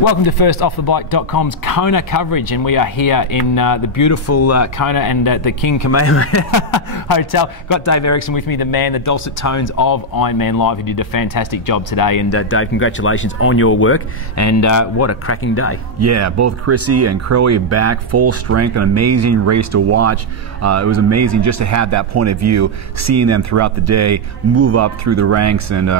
Welcome to FirstOffTheBike.com's Kona coverage, and we are here in the beautiful Kona and at the King Kamehameha Hotel. Got Dave Erickson with me, the man, the dulcet tones of Ironman Live, who did a fantastic job today. And Dave, congratulations on your work, and what a cracking day. Yeah, both Chrissy and Crowe back full strength, an amazing race to watch. It was amazing just to have that point of view, seeing them throughout the day move up through the ranks, and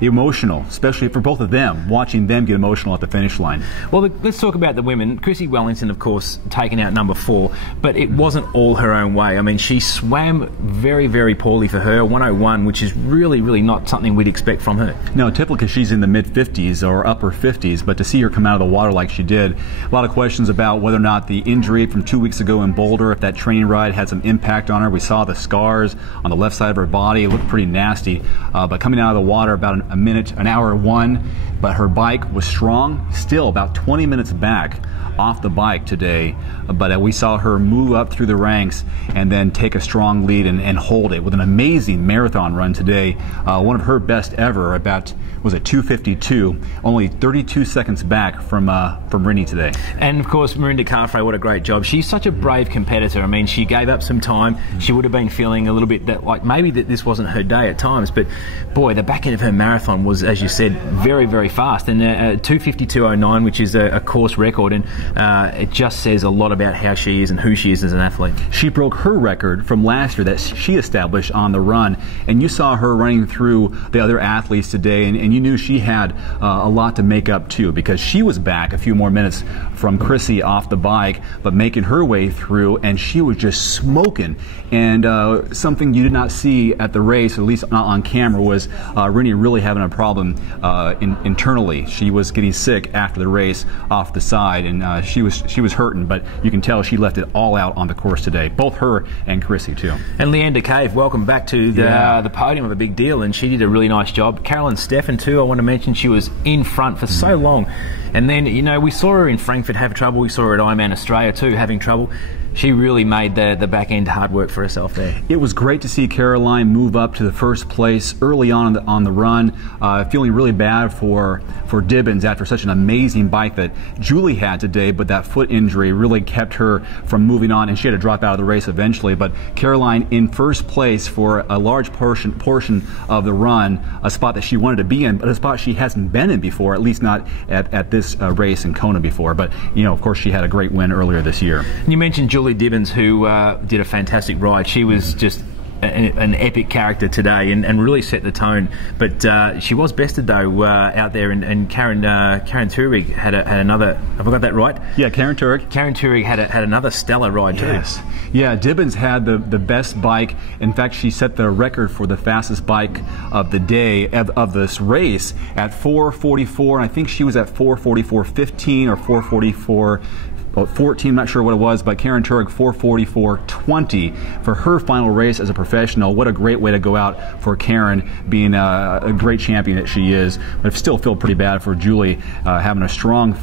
emotional, especially for both of them, watching them get emotional at the finish line. Well, let's talk about the women. Chrissy Wellington, of course, taking out number 4, but it wasn't all her own way. I mean, she swam very, very poorly for her, 101, which is really, really not something we'd expect from her. No, typically she's in the mid-50s or upper 50s, but to see her come out of the water like she did, a lot of questions about whether or not the injury from 2 weeks ago in Boulder, if that training ride had some impact on her. We saw the scars on the left side of her body. It looked pretty nasty, but coming out of the water about an hour 1, but her bike was strong, still about 20 minutes back off the bike today, but we saw her move up through the ranks and then take a strong lead and hold it with an amazing marathon run today. One of her best ever, about, was it 2:52, only 32 seconds back from Rinny today. And of course, Marinda Carfrae, what a great job. She's such a brave competitor. I mean, she gave up some time. She would have been feeling a little bit that, like, maybe that this wasn't her day at times, but boy, the back end of her marathon was, as you said, very, very fast, and 2:52.09, which is a course record, and it just says a lot about how she is and who she is as an athlete. She broke her record from last year that she established on the run, and you saw her running through the other athletes today, and you knew she had a lot to make up too, because she was back a few more minutes from Chrissy off the bike, but making her way through, and she was just smoking. And something you did not see at the race, at least not on camera, was Rinny really having a problem internally. She was getting sick after the race off the side, and she was hurting, but you can tell she left it all out on the course today, both her and Chrissy too. And Leander Cave, welcome back to the podium of a big deal, and she did a really nice job. Carolyn Steffen too, I want to mention, she was in front for so long, and then, you know, we saw her in Frankfurt have trouble, we saw her at Ironman Australia too having trouble. She really made the back end hard work for herself there. It was great to see Caroline move up to the first place early on the run. Feeling really bad for Dibbins after such an amazing bike that Julie had today, but that foot injury really kept her from moving on, and she had to drop out of the race eventually. But Caroline in first place for a large portion of the run, a spot that she wanted to be in, but a spot she hasn't been in before, at least not at this race in Kona before. But, you know, of course, she had a great win earlier this year. You mentioned Julie Dibbins, who did a fantastic ride. She was just an epic character today, and really set the tone. But she was bested though out there, and Karen Turig had another. Have I got that right? Yeah, Karen Turig. Karen Turig had another stellar ride too. Yes. Yeah, Dibbins had the best bike. In fact, she set the record for the fastest bike of the day of this race at 4:44, and I think she was at 4:44.15 or 4:44. 14, I'm not sure what it was, but Karen Turig 4:44.20 for her final race as a professional. What a great way to go out for Karen, being a great champion that she is. But I still feel pretty bad for Julie having a strong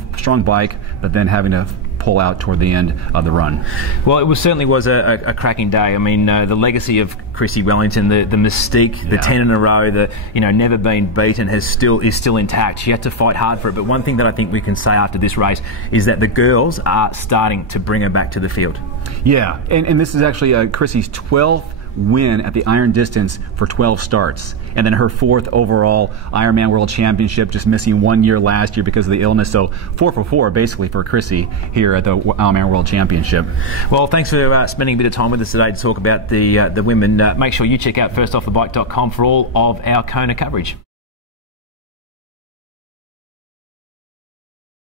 bike, but then having to pull out toward the end of the run. Well, it certainly was a cracking day. I mean, the legacy of Chrissy Wellington, the mystique, the 10 in a row, the never been beaten, is still intact. She had to fight hard for it. But one thing that I think we can say after this race is that the girls are starting to bring her back to the field. Yeah, and this is actually Chrissy's 12th win at the Iron Distance for 12 starts, and then her 4th overall Ironman World Championship, just missing 1 year last year because of the illness. So 4 for 4 basically for Chrissy here at the Ironman World Championship. Well, thanks for spending a bit of time with us today to talk about the women. Make sure you check out FirstOffTheBike.com for all of our Kona coverage.